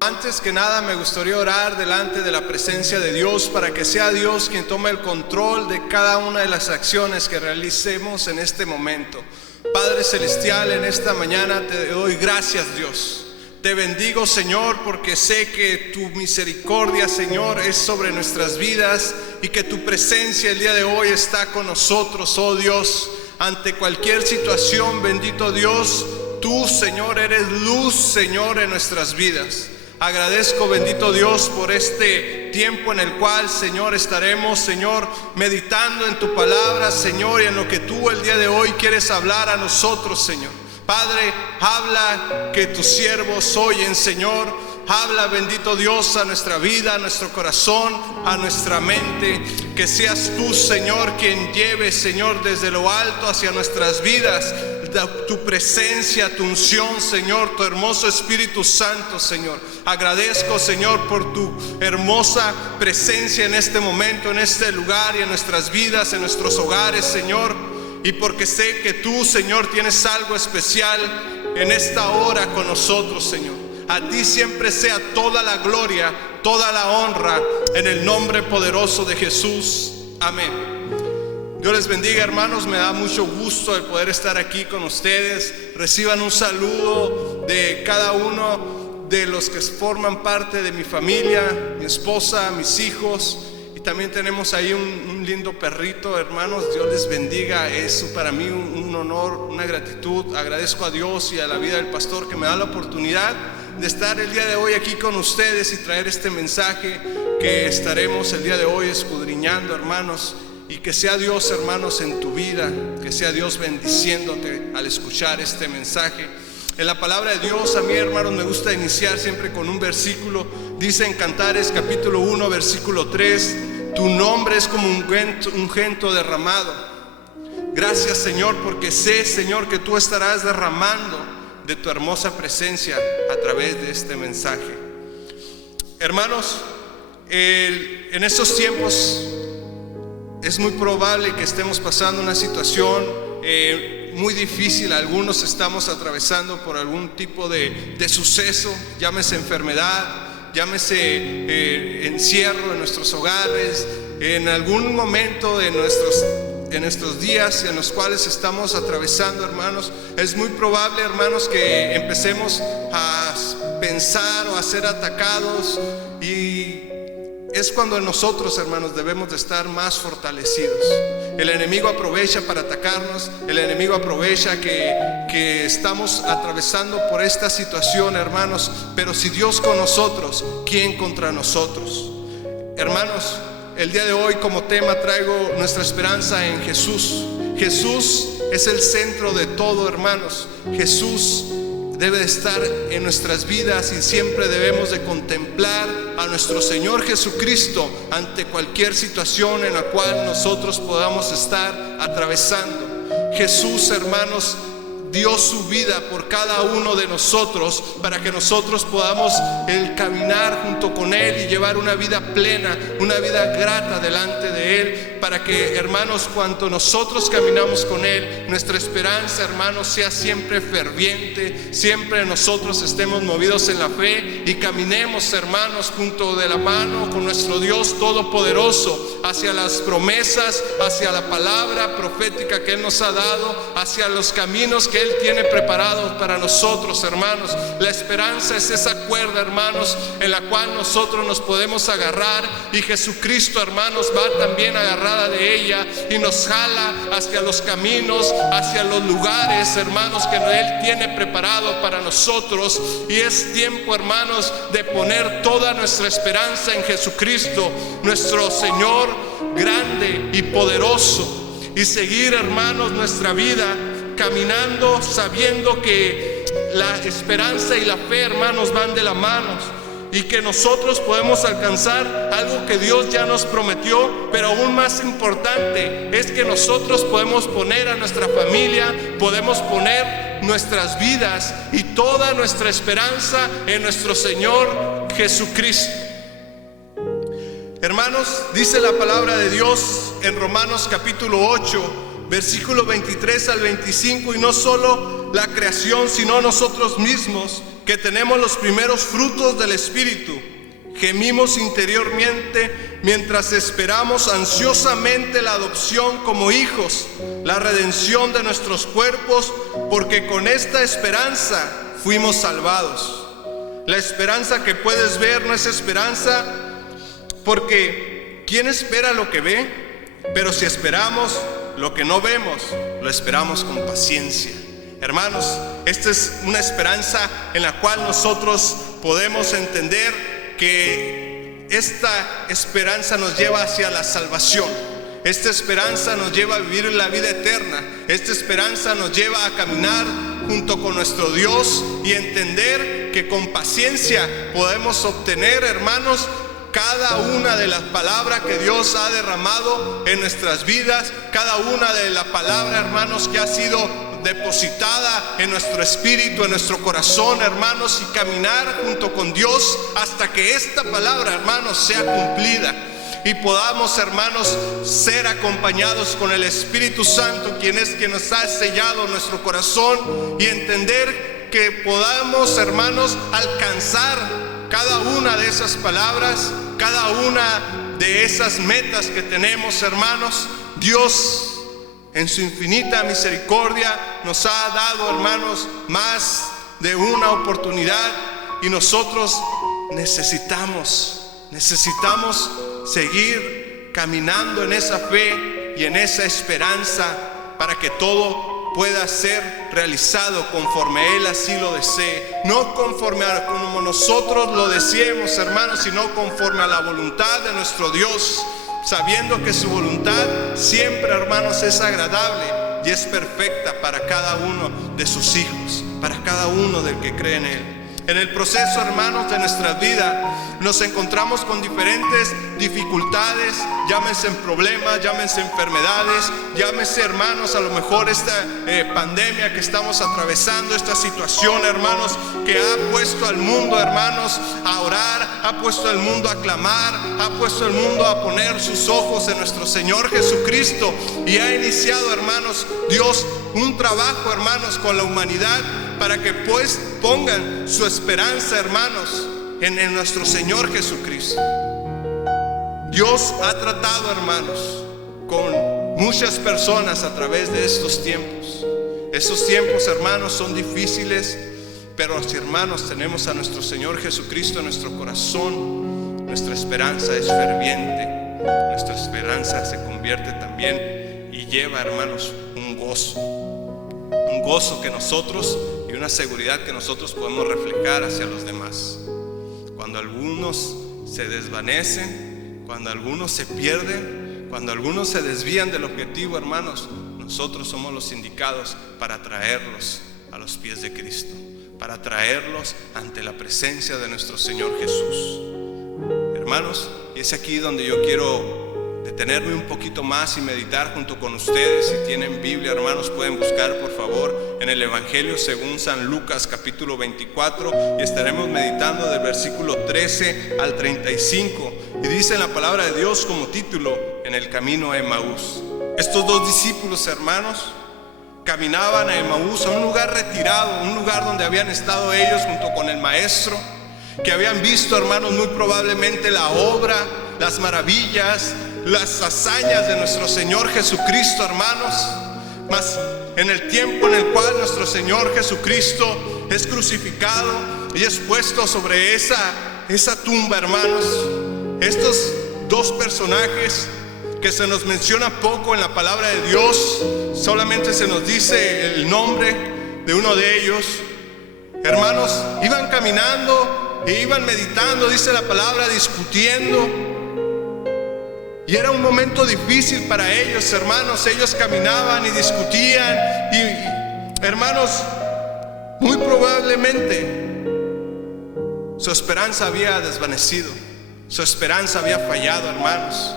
Antes que nada me gustaría orar delante de la presencia de Dios para que sea Dios quien tome el control de cada una de las acciones que realicemos en este momento. Padre Celestial, en esta mañana te doy gracias, Dios. Te bendigo, Señor, porque sé que tu misericordia, Señor, es sobre nuestras vidas y que tu presencia el día de hoy está con nosotros, oh Dios. Ante cualquier situación, bendito Dios, tú, Señor, eres luz, Señor, en nuestras vidas. Agradezco, bendito Dios, por este tiempo en el cual, Señor, estaremos, Señor, meditando en tu palabra, Señor, y en lo que tú el día de hoy quieres hablar a nosotros, Señor. Padre, habla, que tus siervos oyen, Señor. Habla, bendito Dios, a nuestra vida, a nuestro corazón, a nuestra mente. Que seas tú, Señor, quien lleve, Señor, desde lo alto hacia nuestras vidas tu presencia, tu unción, Señor, tu hermoso Espíritu Santo, Señor. Agradezco, Señor, por tu hermosa presencia en este momento, en este lugar y en nuestras vidas, en nuestros hogares, Señor. Y porque sé que tú, Señor, tienes algo especial en esta hora con nosotros, Señor. A ti siempre sea toda la gloria, toda la honra, en el nombre poderoso de Jesús. Amén. Dios les bendiga, hermanos. Me da mucho gusto el poder estar aquí con ustedes. Reciban un saludo de cada uno de los que forman parte de mi familia, mi esposa, mis hijos. Y también tenemos ahí un lindo perrito, hermanos. Dios les bendiga. Es para mí un honor, una gratitud. Agradezco a Dios y a la vida del pastor que me da la oportunidad de estar el día de hoy aquí con ustedes y traer este mensaje que estaremos el día de hoy escudriñando, hermanos. Y que sea Dios, hermanos, en tu vida, que sea Dios bendiciéndote al escuchar este mensaje. En la palabra de Dios, a mí, hermanos, me gusta iniciar siempre con un versículo. Dice en Cantares capítulo 1, versículo 3: tu nombre es como ungüento derramado. Gracias, Señor, porque sé, Señor, que tú estarás derramando de tu hermosa presencia a través de este mensaje. Hermanos, en estos tiempos es muy probable que estemos pasando una situación muy difícil. Algunos estamos atravesando por algún tipo de suceso, llámese enfermedad, llámese encierro en nuestros hogares, en algún momento de nuestros días en los cuales estamos atravesando, hermanos. Es muy probable, hermanos, que empecemos a pensar o a ser atacados, y es cuando nosotros, hermanos, debemos de estar más fortalecidos. El enemigo aprovecha para atacarnos. El enemigo aprovecha que estamos atravesando por esta situación, hermanos. Pero si Dios con nosotros, ¿quién contra nosotros? Hermanos, el día de hoy como tema traigo nuestra esperanza en Jesús. Jesús es el centro de todo, hermanos. Jesús debe de estar en nuestras vidas y siempre debemos de contemplar a nuestro Señor Jesucristo ante cualquier situación en la cual nosotros podamos estar atravesando. Jesús, hermanos, dio su vida por cada uno de nosotros para que nosotros podamos caminar junto con Él y llevar una vida plena, una vida grata delante de Él, para que, hermanos, cuando nosotros caminamos con Él, nuestra esperanza, hermanos, sea siempre ferviente, siempre nosotros estemos movidos en la fe y caminemos, hermanos, junto de la mano con nuestro Dios Todopoderoso hacia las promesas, hacia la palabra profética que Él nos ha dado, hacia los caminos que Él tiene preparados para nosotros, hermanos. La esperanza es esa cuerda, hermanos, en la cual nosotros nos podemos agarrar, y Jesucristo, hermanos, va también agarrada de ella y nos jala hacia los caminos, hacia los lugares, hermanos, que Él tiene preparado para nosotros. Y es tiempo, hermanos, de poner toda nuestra esperanza en Jesucristo, nuestro Señor grande y poderoso, y seguir, hermanos, nuestra vida caminando sabiendo que la esperanza y la fe, hermanos, van de la mano, y que nosotros podemos alcanzar algo que Dios ya nos prometió. Pero aún más importante es que nosotros podemos poner a nuestra familia, podemos poner nuestras vidas y toda nuestra esperanza en nuestro Señor Jesucristo. Hermanos, dice la palabra de Dios en Romanos capítulo 8, versículo 23 al 25, y no solo la creación, sino nosotros mismos, que tenemos los primeros frutos del Espíritu, gemimos interiormente mientras esperamos ansiosamente la adopción como hijos, la redención de nuestros cuerpos, porque con esta esperanza fuimos salvados. La esperanza que puedes ver no es esperanza, porque ¿quién espera lo que ve? Pero si esperamos lo que no vemos, lo esperamos con paciencia. Hermanos, esta es una esperanza en la cual nosotros podemos entender que esta esperanza nos lleva hacia la salvación. Esta esperanza nos lleva a vivir la vida eterna. Esta esperanza nos lleva a caminar junto con nuestro Dios y entender que con paciencia podemos obtener, hermanos, cada una de las palabras que Dios ha derramado en nuestras vidas, cada una de las palabras, hermanos, que ha sido depositada en nuestro espíritu, en nuestro corazón, hermanos, y caminar junto con Dios hasta que esta palabra, hermanos, sea cumplida y podamos, hermanos, ser acompañados con el Espíritu Santo, quien nos ha sellado nuestro corazón, y entender que podamos, hermanos, alcanzar cada una de esas palabras, cada una de esas metas que tenemos, hermanos. Dios, en su infinita misericordia, nos ha dado, hermanos, más de una oportunidad, y nosotros necesitamos seguir caminando en esa fe y en esa esperanza para que todo pueda ser realizado conforme Él así lo desee, no conforme a como nosotros lo deseemos, hermanos, sino conforme a la voluntad de nuestro Dios, sabiendo que su voluntad siempre, hermanos, es agradable y es perfecta para cada uno de sus hijos, para cada uno del que cree en Él. En el proceso, hermanos, de nuestra vida nos encontramos con diferentes dificultades, llámense problemas, llámense enfermedades, llámense, hermanos, a lo mejor esta pandemia que estamos atravesando, esta situación, hermanos, que ha puesto al mundo, hermanos, a orar, ha puesto al mundo a clamar, ha puesto al mundo a poner sus ojos en nuestro Señor Jesucristo, y ha iniciado, hermanos, Dios un trabajo, hermanos, con la humanidad, para que pues pongan su esperanza, hermanos, en nuestro Señor Jesucristo. Dios ha tratado, hermanos, con muchas personas a través de estos tiempos. Estos tiempos, hermanos, son difíciles, pero si, hermanos, tenemos a nuestro Señor Jesucristo en nuestro corazón, nuestra esperanza es ferviente, nuestra esperanza se convierte también y lleva, hermanos, un gozo que nosotros, y una seguridad que nosotros podemos reflejar hacia los demás. Cuando algunos se desvanecen, cuando algunos se pierden, cuando algunos se desvían del objetivo, hermanos, nosotros somos los indicados para traerlos a los pies de Cristo, para traerlos ante la presencia de nuestro Señor Jesús. Hermanos, y es aquí donde yo quiero detenerme un poquito más y meditar junto con ustedes. Si tienen Biblia, hermanos, pueden buscar por favor en el Evangelio según San Lucas capítulo 24, y estaremos meditando del versículo 13 al 35, y dice la palabra de Dios como título: en el camino a Emaús. Estos dos discípulos, hermanos, caminaban a Emaús, a un lugar retirado, un lugar donde habían estado ellos junto con el maestro, que habían visto, hermanos, muy probablemente la obra, las maravillas, las hazañas de nuestro Señor Jesucristo, hermanos. Mas en el tiempo en el cual nuestro Señor Jesucristo es crucificado y es puesto sobre esa tumba, hermanos, estos dos personajes que se nos menciona poco en la palabra de Dios, solamente se nos dice el nombre de uno de ellos, hermanos, iban caminando e iban meditando, dice la palabra, discutiendo. Y era un momento difícil para ellos, hermanos. Ellos caminaban y discutían, y hermanos, muy probablemente su esperanza había desvanecido, su esperanza había fallado, hermanos,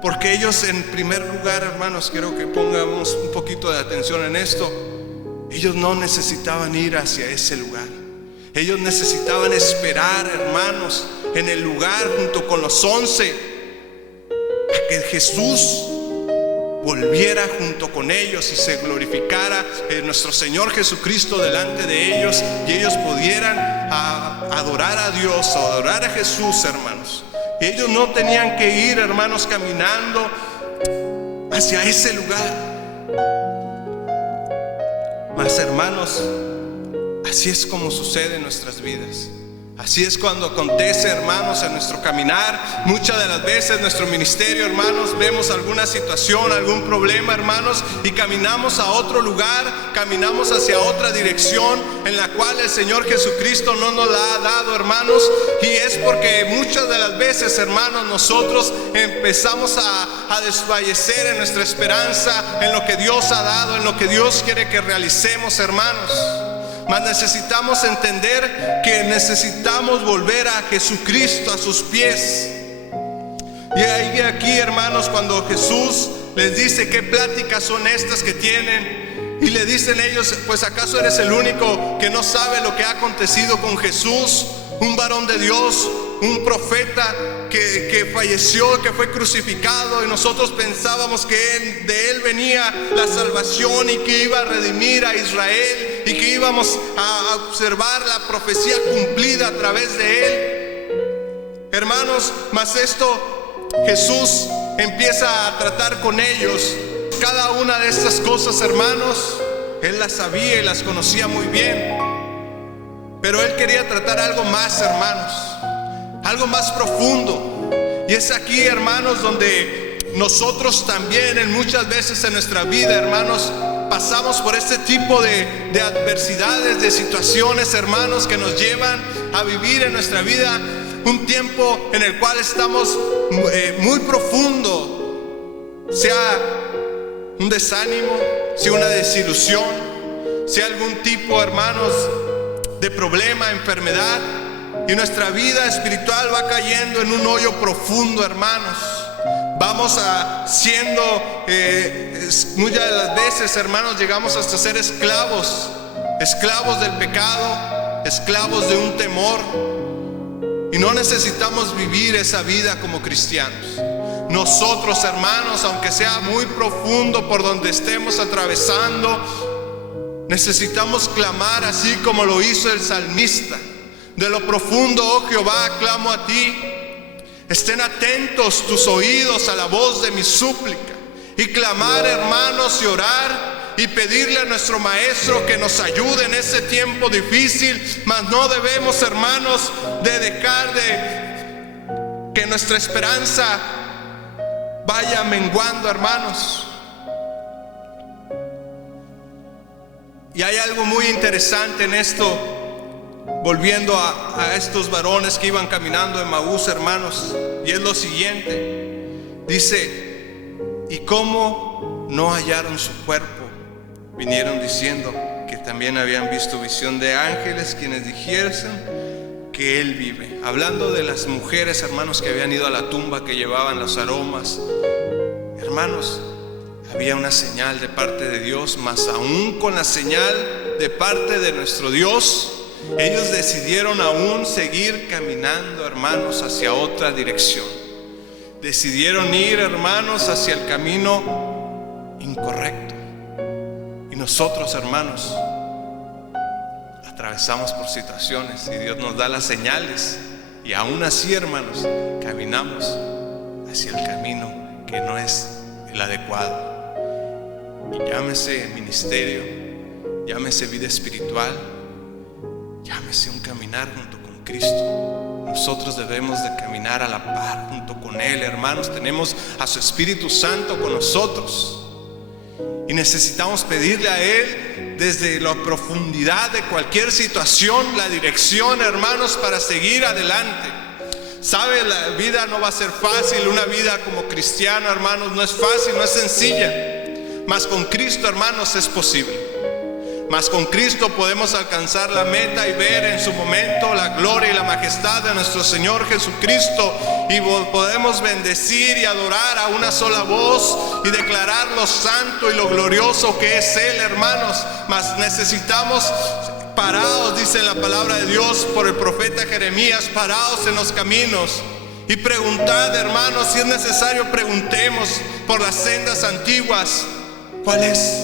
porque ellos, en primer lugar, hermanos, quiero que pongamos un poquito de atención en esto. Ellos no necesitaban ir hacia ese lugar. Ellos necesitaban esperar, hermanos, en el lugar junto con los 11, a que Jesús volviera junto con ellos y se glorificara nuestro Señor Jesucristo delante de ellos, y ellos pudieran adorar a Dios o adorar a Jesús, hermanos. Y ellos no tenían que ir, hermanos, caminando hacia ese lugar. Mas, hermanos, así es como sucede en nuestras vidas. Así es cuando acontece, hermanos, en nuestro caminar. Muchas de las veces nuestro ministerio, hermanos, vemos alguna situación, algún problema, hermanos, y caminamos a otro lugar, caminamos hacia otra dirección en la cual el Señor Jesucristo no nos la ha dado, hermanos. Y es porque muchas de las veces, hermanos, nosotros empezamos a desfallecer en nuestra esperanza, en lo que Dios ha dado, en lo que Dios quiere que realicemos, hermanos. Mas necesitamos entender que necesitamos volver a Jesucristo, a sus pies. Y ahí aquí, hermanos, cuando Jesús les dice qué pláticas son estas que tienen, y le dicen ellos, pues ¿acaso eres el único que no sabe lo que ha acontecido con Jesús? Un varón de Dios, un profeta que falleció, que fue crucificado, y nosotros pensábamos que de él venía la salvación y que iba a redimir a Israel y que íbamos a observar la profecía cumplida a través de él. Hermanos, mas esto Jesús empieza a tratar con ellos. Cada una de estas cosas, hermanos, él las sabía y las conocía muy bien. Pero él quería tratar algo más, hermanos, algo más profundo. Y es aquí, hermanos, donde nosotros también en muchas veces en nuestra vida, hermanos, pasamos por este tipo de adversidades, de situaciones, hermanos, que nos llevan a vivir en nuestra vida un tiempo en el cual estamos muy profundo, sea un desánimo, sea una desilusión, sea algún tipo, hermanos, de problema, enfermedad, y nuestra vida espiritual va cayendo en un hoyo profundo, hermanos. Vamos siendo muchas de las veces, hermanos, llegamos hasta ser esclavos del pecado, esclavos de un temor, y no necesitamos vivir esa vida como cristianos. Nosotros, hermanos, aunque sea muy profundo por donde estemos atravesando, necesitamos clamar así como lo hizo el salmista: de lo profundo, oh Jehová, clamo a ti. Estén atentos tus oídos a la voz de mi súplica. Y clamar, hermanos, y orar y pedirle a nuestro Maestro que nos ayude en ese tiempo difícil. Mas no debemos, hermanos, de dejar de que nuestra esperanza vaya menguando, hermanos. Y hay algo muy interesante en esto, volviendo a estos varones que iban caminando en Emaús, hermanos, y es lo siguiente. Dice: y como no hallaron su cuerpo, vinieron diciendo que también habían visto visión de ángeles, quienes dijesen que él vive. Hablando de las mujeres, hermanos, que habían ido a la tumba, que llevaban los aromas. Hermanos, había una señal de parte de Dios, mas aún con la señal de parte de nuestro Dios, ellos decidieron aún seguir caminando, hermanos, hacia otra dirección. Decidieron ir, hermanos, hacia el camino incorrecto. Y nosotros, hermanos, atravesamos por situaciones y Dios nos da las señales, y aún así, hermanos, caminamos hacia el camino que no es el adecuado. Y llámese ministerio, llámese vida espiritual, llámese un caminar junto con Cristo. Nosotros debemos de caminar a la par junto con Él, hermanos. Tenemos a su Espíritu Santo con nosotros, y necesitamos pedirle a Él desde la profundidad de cualquier situación la dirección, hermanos, para seguir adelante. Sabe, la vida no va a ser fácil. Una vida como cristiano, hermanos, no es fácil, no es sencilla. Mas con Cristo, hermanos, es posible. Mas con Cristo podemos alcanzar la meta y ver en su momento la gloria y la majestad de nuestro Señor Jesucristo, y podemos bendecir y adorar a una sola voz y declarar lo santo y lo glorioso que es Él, hermanos. Mas necesitamos, paraos, dice la palabra de Dios por el profeta Jeremías, paraos en los caminos Y preguntad, hermanos, si es necesario, preguntemos por las sendas antiguas cuál es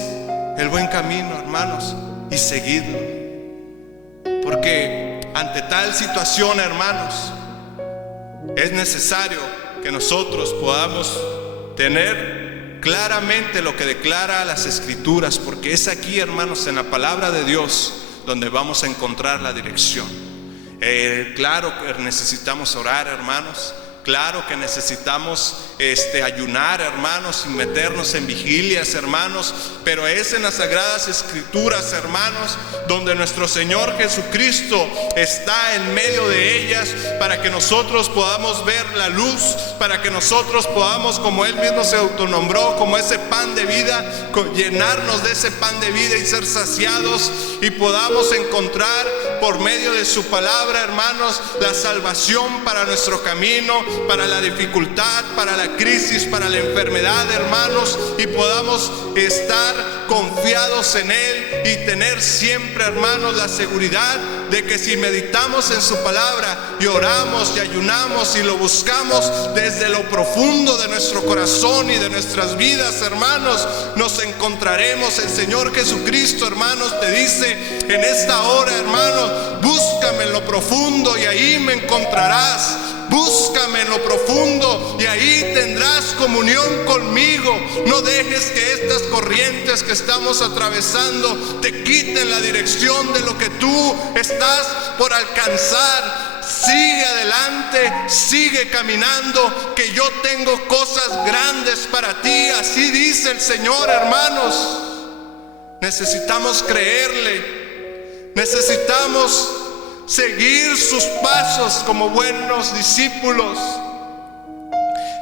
el buen camino, hermanos, y seguidlo. Porque ante tal situación, hermanos, es necesario que nosotros podamos tener claramente lo que declara las Escrituras, porque es aquí, hermanos, en la palabra de Dios donde vamos a encontrar la dirección. Claro que necesitamos orar, hermanos. Claro que necesitamos ayunar, hermanos, y meternos en vigilias, hermanos. Pero es en las Sagradas Escrituras, hermanos, donde nuestro Señor Jesucristo está en medio de ellas, para que nosotros podamos ver la luz, para que nosotros podamos, como Él mismo se autonombró, como ese pan de vida, llenarnos de ese pan de vida y ser saciados, y podamos encontrar por medio de su palabra, hermanos, la salvación para nuestro camino, para la dificultad, para la crisis, para la enfermedad, hermanos, y podamos estar confiados en Él y tener siempre, hermanos, la seguridad de que si meditamos en su palabra y oramos y ayunamos y lo buscamos desde lo profundo de nuestro corazón y de nuestras vidas, hermanos, nos encontraremos. El Señor Jesucristo, hermanos, te dice en esta hora, hermanos: búscame en lo profundo y ahí me encontrarás. Búscame en lo profundo y ahí tendrás comunión conmigo. No dejes que estas corrientes que estamos atravesando te quiten la dirección de lo que tú estás por alcanzar. Sigue adelante, sigue caminando, que yo tengo cosas grandes para ti. Así dice el Señor, hermanos. Necesitamos creerle. Necesitamos seguir sus pasos como buenos discípulos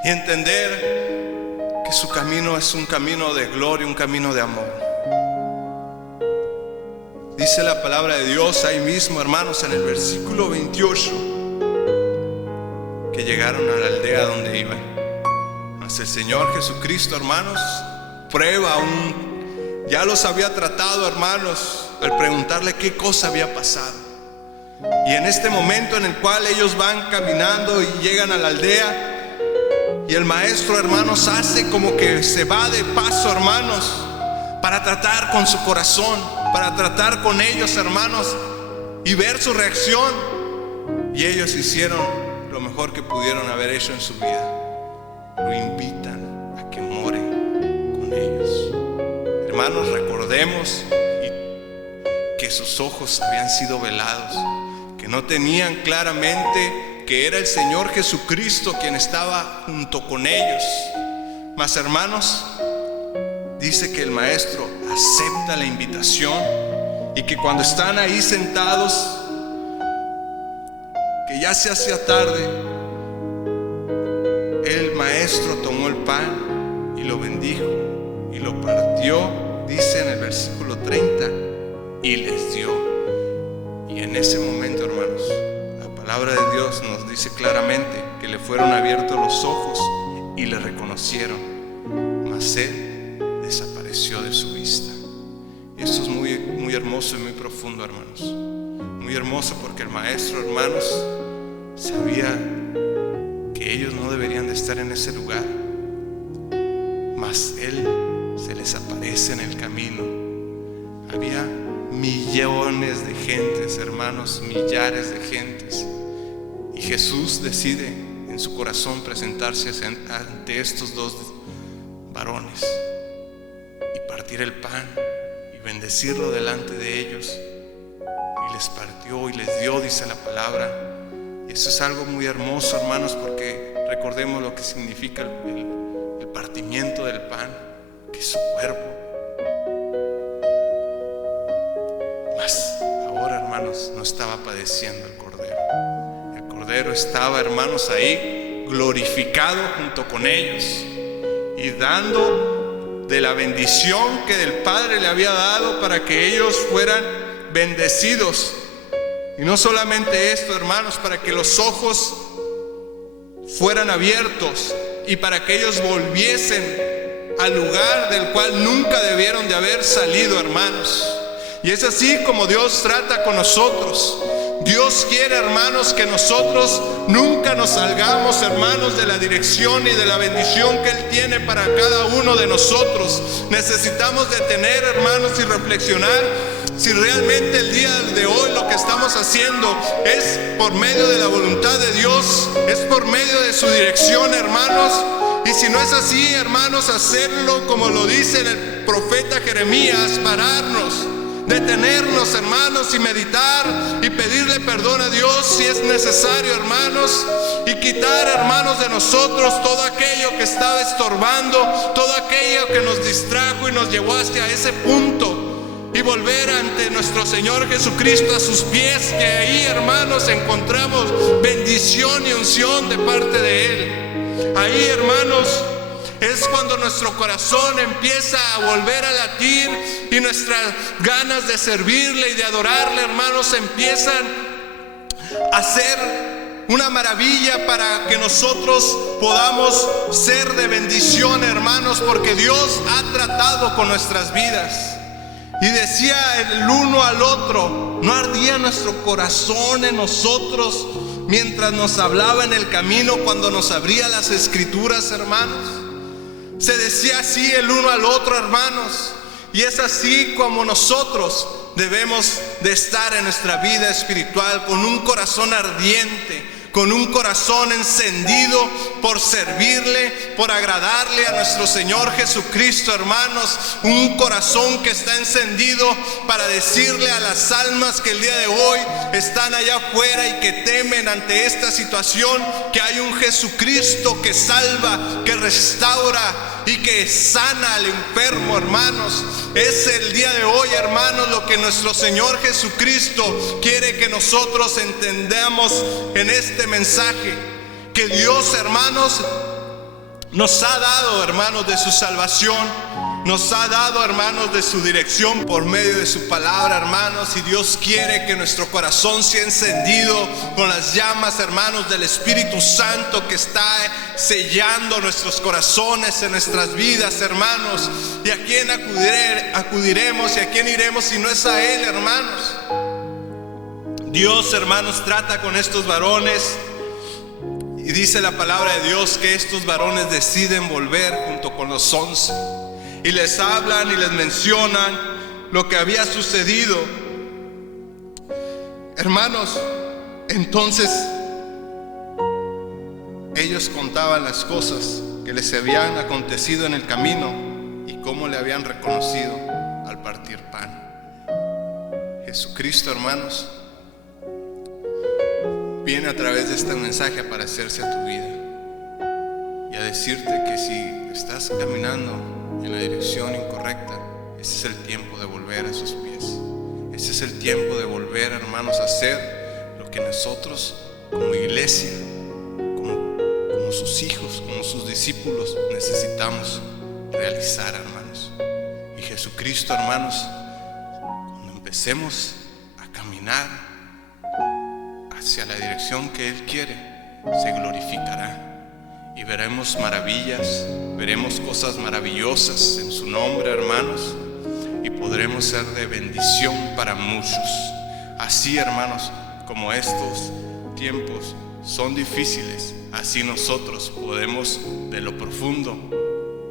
y entender que su camino es un camino de gloria, un camino de amor. Dice la palabra de Dios ahí mismo, hermanos, en el versículo 28, que llegaron a la aldea donde iban. Mas el Señor Jesucristo, hermanos, prueba aún, ya los había tratado, hermanos, al preguntarle qué cosa había pasado. Y en este momento en el cual ellos van caminando y llegan a la aldea, y el maestro, hermanos, hace como que se va de paso, hermanos, para tratar con su corazón, para tratar con ellos, hermanos, y ver su reacción. Y ellos hicieron lo mejor que pudieron haber hecho en su vida: lo invitan a que more con ellos. Hermanos, recordemos que sus ojos habían sido velados, que no tenían claramente que era el Señor Jesucristo quien estaba junto con ellos. Mas, hermanos, dice que el maestro acepta la invitación, y que cuando están ahí sentados, que ya se hacía tarde, el maestro tomó el pan y lo bendijo y lo partió, dice en el versículo 30, y les dio. Y en ese momento, hermanos, la palabra de Dios nos dice claramente que le fueron abiertos los ojos y le reconocieron, mas él desapareció de su vista. Esto es muy, muy hermoso y muy profundo, hermanos. Muy hermoso, porque el maestro, hermanos, sabía que ellos no deberían de estar en ese lugar, mas él se les aparece en el camino. Había millones de gentes, hermanos, millares de gentes, y Jesús decide en su corazón presentarse ante estos dos varones y partir el pan y bendecirlo delante de ellos, y les partió y les dio, dice la palabra. Y eso es algo muy hermoso, hermanos, porque recordemos lo que significa el partimiento del pan, que es su cuerpo. Mas ahora, hermanos, no estaba padeciendo el Cordero. El Cordero estaba, hermanos, ahí glorificado junto con ellos y dando de la bendición que el Padre le había dado para que ellos fueran bendecidos. Y no solamente esto, hermanos, para que los ojos fueran abiertos y para que ellos volviesen al lugar del cual nunca debieron de haber salido, hermanos. Y es así como Dios trata con nosotros. Dios quiere, hermanos, que nosotros nunca nos salgamos, hermanos, de la dirección y de la bendición que Él tiene para cada uno de nosotros. Necesitamos detener, hermanos, y reflexionar si realmente el día de hoy lo que estamos haciendo es por medio de la voluntad de Dios, es por medio de su dirección, hermanos. Y si no es así, hermanos, hacerlo como lo dice el profeta Jeremías, pararnos, detenernos, hermanos, y meditar y pedirle perdón a Dios si es necesario, hermanos, y quitar, hermanos, de nosotros todo aquello que estaba estorbando, todo aquello que nos distrajo y nos llevó hacia ese punto, y volver ante nuestro Señor Jesucristo a sus pies, que ahí, hermanos, encontramos bendición y unción de parte de Él. Ahí, hermanos, es cuando nuestro corazón empieza a volver a latir y nuestras ganas de servirle y de adorarle, hermanos, empiezan a ser una maravilla para que nosotros podamos ser de bendición, hermanos, porque Dios ha tratado con nuestras vidas. Y decía el uno al otro, ¿no ardía nuestro corazón en nosotros mientras nos hablaba en el camino, cuando nos abría las escrituras, hermanos? Se decía así el uno al otro, hermanos. Y es así como nosotros debemos de estar en nuestra vida espiritual, con un corazón ardiente, con un corazón encendido por servirle, por agradarle a nuestro Señor Jesucristo, hermanos. Un corazón que está encendido para decirle a las almas que el día de hoy están allá afuera y que temen ante esta situación, que hay un Jesucristo que salva, que restaura y que sana al enfermo, hermanos. Es el día de hoy, hermanos, lo que nuestro Señor Jesucristo quiere que nosotros entendamos en este mensaje, que Dios, hermanos, nos ha dado, hermanos, de su salvación, nos ha dado, hermanos, de su dirección por medio de su palabra, hermanos. Y Dios quiere que nuestro corazón sea encendido con las llamas, hermanos, del Espíritu Santo que está sellando nuestros corazones en nuestras vidas, hermanos. ¿Y a quién acudiremos y a quién iremos si no es a Él, hermanos? Dios, hermanos, trata con estos varones. Y dice la palabra de Dios que estos varones deciden volver junto con los 11. Y les hablan y les mencionan lo que había sucedido. Hermanos, entonces ellos contaban las cosas que les habían acontecido en el camino y cómo le habían reconocido al partir pan. Jesucristo, hermanos, viene a través de este mensaje a parecerse a tu vida y a decirte que si estás caminando en la dirección incorrecta, ese es el tiempo de volver a sus pies. Ese es el tiempo de volver, hermanos, a hacer lo que nosotros como iglesia, como sus hijos, como sus discípulos necesitamos realizar, hermanos. Y Jesucristo, hermanos, cuando empecemos a caminar hacia la dirección que Él quiere, se glorificará. Y veremos maravillas, veremos cosas maravillosas en su nombre, hermanos, y podremos ser de bendición para muchos. Así, hermanos, como estos tiempos son difíciles, así nosotros podemos de lo profundo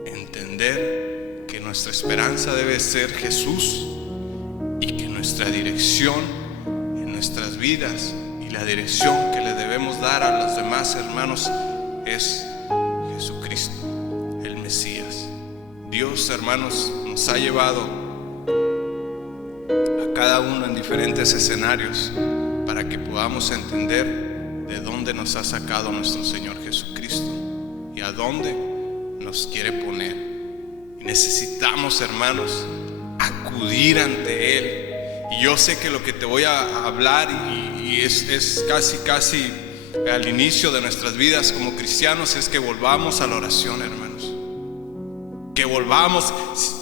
entender que nuestra esperanza debe ser Jesús y que nuestra dirección en nuestras vidas y la dirección que le debemos dar a los demás, hermanos, es Jesucristo, el Mesías. Dios, hermanos, nos ha llevado a cada uno en diferentes escenarios para que podamos entender de dónde nos ha sacado nuestro Señor Jesucristo y a dónde nos quiere poner. Y necesitamos, hermanos, acudir ante Él. Y yo sé que lo que te voy a hablar y es casi al inicio de nuestras vidas como cristianos, es que volvamos a la oración, hermanos. Que volvamos,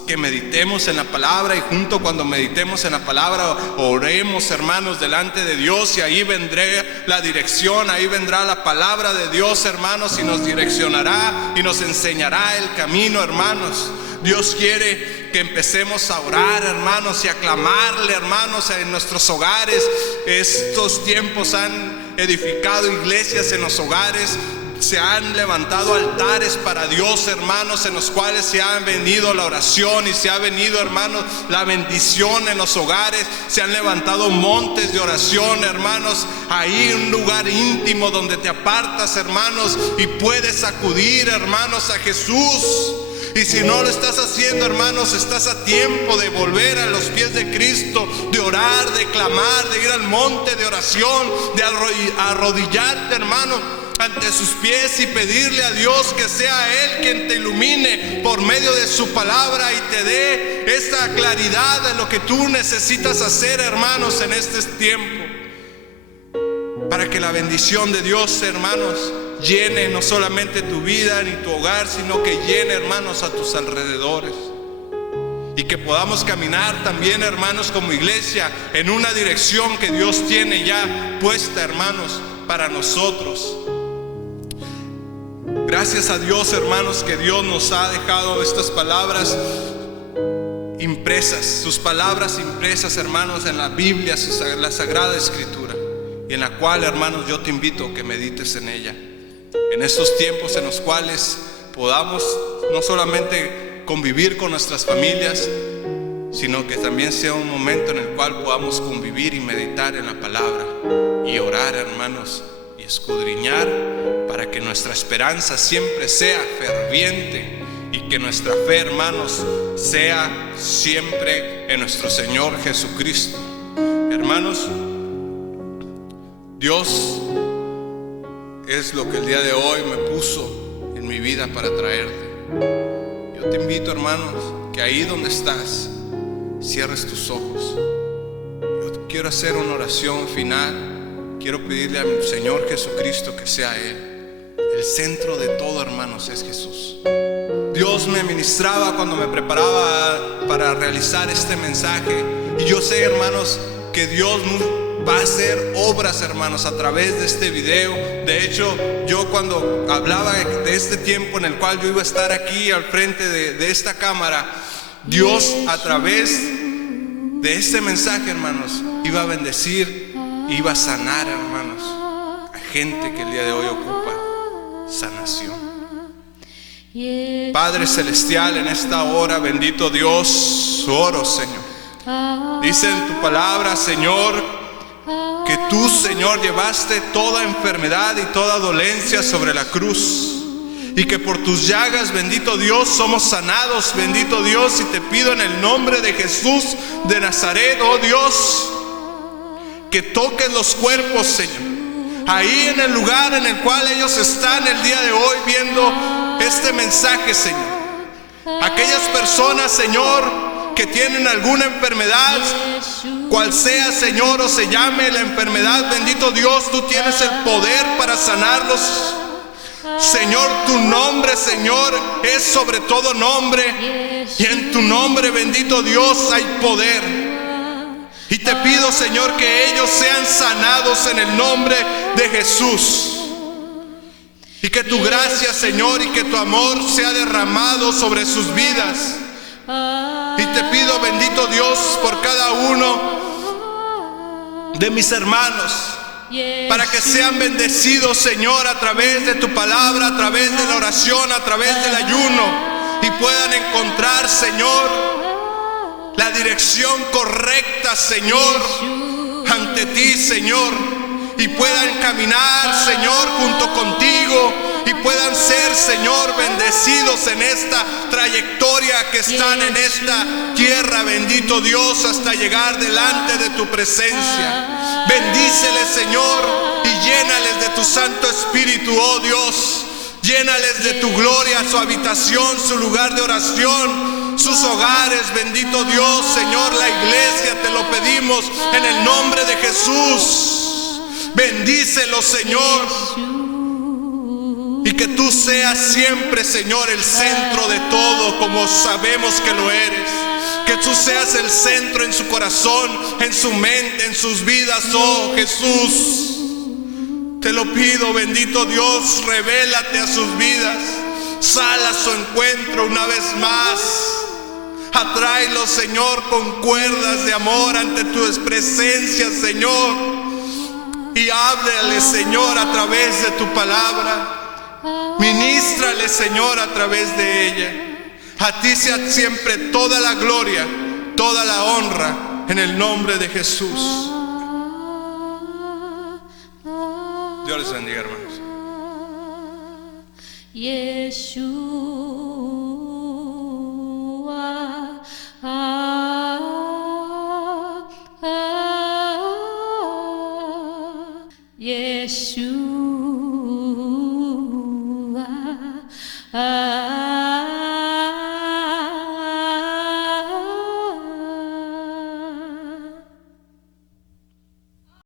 que meditemos en la palabra, y junto cuando meditemos en la palabra, oremos, hermanos, delante de Dios, y ahí vendrá la dirección, ahí vendrá la palabra de Dios, hermanos, y nos direccionará y nos enseñará el camino, hermanos. Dios quiere que empecemos a orar, hermanos, y a clamarle, hermanos, en nuestros hogares. Estos tiempos han edificado iglesias en los hogares. Se han levantado altares para Dios, hermanos, en los cuales se ha venido la oración y se ha venido, hermanos, la bendición en los hogares. Se han levantado montes de oración, hermanos, ahí un lugar íntimo donde te apartas, hermanos, y puedes acudir, hermanos, a Jesús. Y si no lo estás haciendo, hermanos, estás a tiempo de volver a los pies de Cristo, de orar, de clamar, de ir al monte de oración, de arrodillarte, hermano, ante sus pies y pedirle a Dios que sea Él quien te ilumine por medio de su palabra y te dé esta claridad de lo que tú necesitas hacer, hermanos, en este tiempo, para que la bendición de Dios, hermanos, llene no solamente tu vida ni tu hogar, sino que llene, hermanos, a tus alrededores. Y que podamos caminar también, hermanos, como iglesia en una dirección que Dios tiene ya puesta, hermanos, para nosotros. Gracias a Dios, hermanos, que Dios nos ha dejado estas palabras impresas, sus palabras impresas, hermanos, en la Biblia, la Sagrada Escritura, y en la cual, hermanos, yo te invito a que medites en ella. En estos tiempos en los cuales podamos no solamente convivir con nuestras familias, sino que también sea un momento en el cual podamos convivir y meditar en la palabra y orar, hermanos, y escudriñar, para que nuestra esperanza siempre sea ferviente y que nuestra fe, hermanos, sea siempre en nuestro Señor Jesucristo. Hermanos, Dios es lo que el día de hoy me puso en mi vida para traerte. Yo te invito, hermanos, que ahí donde estás, cierres tus ojos. Yo quiero hacer una oración final. Quiero pedirle al Señor Jesucristo que sea Él. El centro de todo, hermanos, es Jesús. Dios me ministraba cuando me preparaba para realizar este mensaje. Y yo sé, hermanos, que Dios va a hacer obras, hermanos, a través de este video. De hecho, yo cuando hablaba de este tiempo en el cual yo iba a estar aquí al frente de esta cámara, Dios a través de este mensaje, hermanos, iba a bendecir, iba a sanar, hermanos, a gente que el día de hoy ocupa sanación. Padre celestial, en esta hora, bendito Dios, oro, Señor. Dice en tu palabra, Señor, que tú, Señor, llevaste toda enfermedad y toda dolencia sobre la cruz, y que por tus llagas, bendito Dios, somos sanados, bendito Dios. Y te pido en el nombre de Jesús de Nazaret, oh Dios, que toques los cuerpos, Señor, ahí en el lugar en el cual ellos están el día de hoy viendo este mensaje, Señor. Aquellas personas, Señor, que tienen alguna enfermedad, cual sea, Señor, o se llame la enfermedad, bendito Dios, tú tienes el poder para sanarlos. Señor, tu nombre, Señor, es sobre todo nombre, y en tu nombre, bendito Dios, hay poder. Y te pido, Señor, que ellos sean sanados en el nombre de Jesús. Y que tu gracia, Señor, y que tu amor sea derramado sobre sus vidas. Y te pido, bendito Dios, por cada uno de mis hermanos, para que sean bendecidos, Señor, a través de tu palabra, a través de la oración, a través del ayuno, y puedan encontrar, Señor, la dirección correcta, Señor, ante ti, Señor, y puedan caminar, Señor, junto contigo, y puedan ser, Señor, bendecidos en esta trayectoria que están en esta tierra, bendito Dios, hasta llegar delante de tu presencia. Bendíceles, Señor, y llénales de tu Santo Espíritu, oh Dios. Llénales de tu gloria, su habitación, su lugar de oración, sus hogares, bendito Dios, Señor, la iglesia, te lo pedimos en el nombre de Jesús. Bendícelos, Señor, y que tú seas siempre, Señor, el centro de todo, como sabemos que lo eres. Que tú seas el centro en su corazón, en su mente, en sus vidas, oh Jesús. Te lo pido, bendito Dios, revélate a sus vidas. Sal a su encuentro una vez más. Atráelo, Señor, con cuerdas de amor ante tu presencia, Señor. Y háblale, Señor, a través de tu palabra. Ministrale, Señor, a través de ella. A ti sea siempre toda la gloria, toda la honra, en el nombre de Jesús. Dios les bendiga, hermanos. Yeshua.